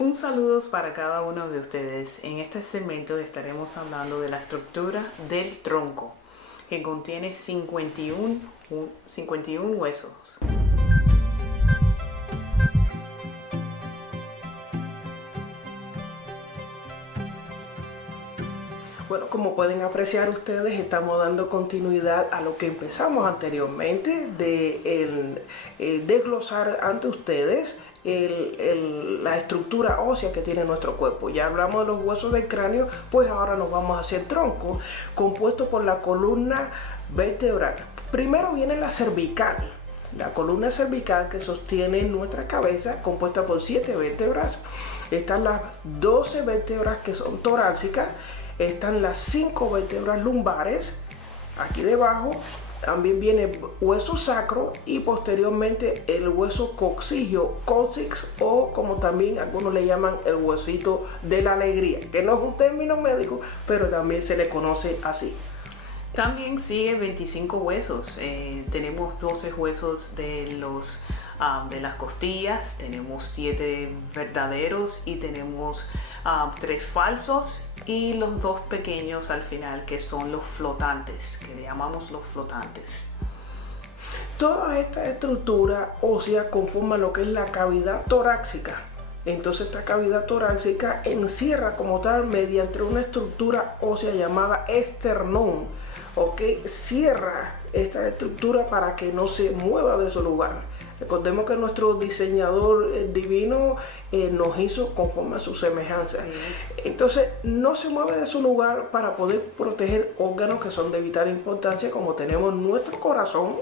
Un saludo para cada uno de ustedes. En este segmento estaremos hablando de la estructura del tronco, que contiene 51 huesos. Bueno, como pueden apreciar ustedes, estamos dando continuidad a lo que empezamos anteriormente de desglosar ante ustedes la estructura ósea que tiene nuestro cuerpo. Ya hablamos de los huesos del cráneo, pues ahora nos vamos hacia el tronco, compuesto por la columna vertebral. Primero viene la cervical. La columna cervical que sostiene nuestra cabeza, compuesta por 7 vértebras. Están las 12 vértebras que son torácicas. Están las 5 vértebras lumbares. Aquí debajo también viene el hueso sacro y posteriormente el hueso coxigio, cóccix, o como también algunos le llaman el huesito de la alegría, que no es un término médico, pero también se le conoce así. También sigue 25 huesos. Tenemos 12 huesos de las costillas, tenemos 7 verdaderos y tenemos 3 falsos y los 2 pequeños al final, que son los flotantes, que le llamamos los flotantes. Toda esta estructura ósea conforma lo que es la cavidad torácica. Entonces esta cavidad torácica encierra como tal mediante una estructura ósea llamada esternón, cierra esta estructura para que no se mueva de su lugar. Recordemos que nuestro diseñador divino nos hizo conforme a su semejanza. Sí. Entonces no se mueve de su lugar para poder proteger órganos que son de vital importancia, como tenemos nuestro corazón,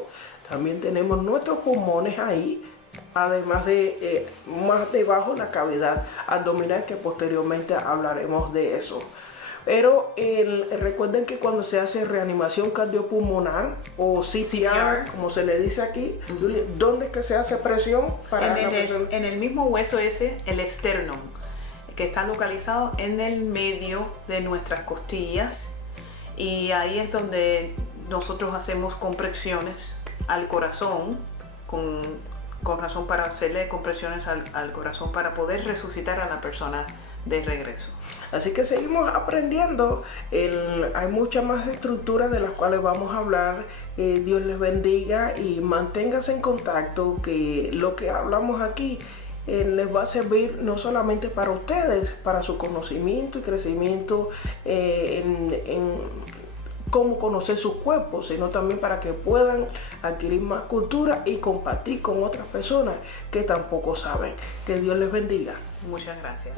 también tenemos nuestros pulmones ahí, además de más debajo la cavidad abdominal, que posteriormente hablaremos de eso. Pero recuerden que cuando se hace reanimación cardiopulmonar o CPR, como se le dice aquí, ¿dónde es que se hace presión? En el mismo hueso ese, el esternón, que está localizado en el medio de nuestras costillas, y ahí es donde nosotros hacemos compresiones al corazón, con razón para hacerle compresiones al corazón para poder resucitar a la persona de regreso. Así que seguimos aprendiendo. Hay muchas más estructuras de las cuales vamos a hablar. Dios les bendiga y manténganse en contacto, que lo que hablamos aquí les va a servir no solamente para ustedes, para su conocimiento y crecimiento en cómo conocer sus cuerpos, sino también para que puedan adquirir más cultura y compartir con otras personas que tampoco saben. Que Dios les bendiga. Muchas gracias.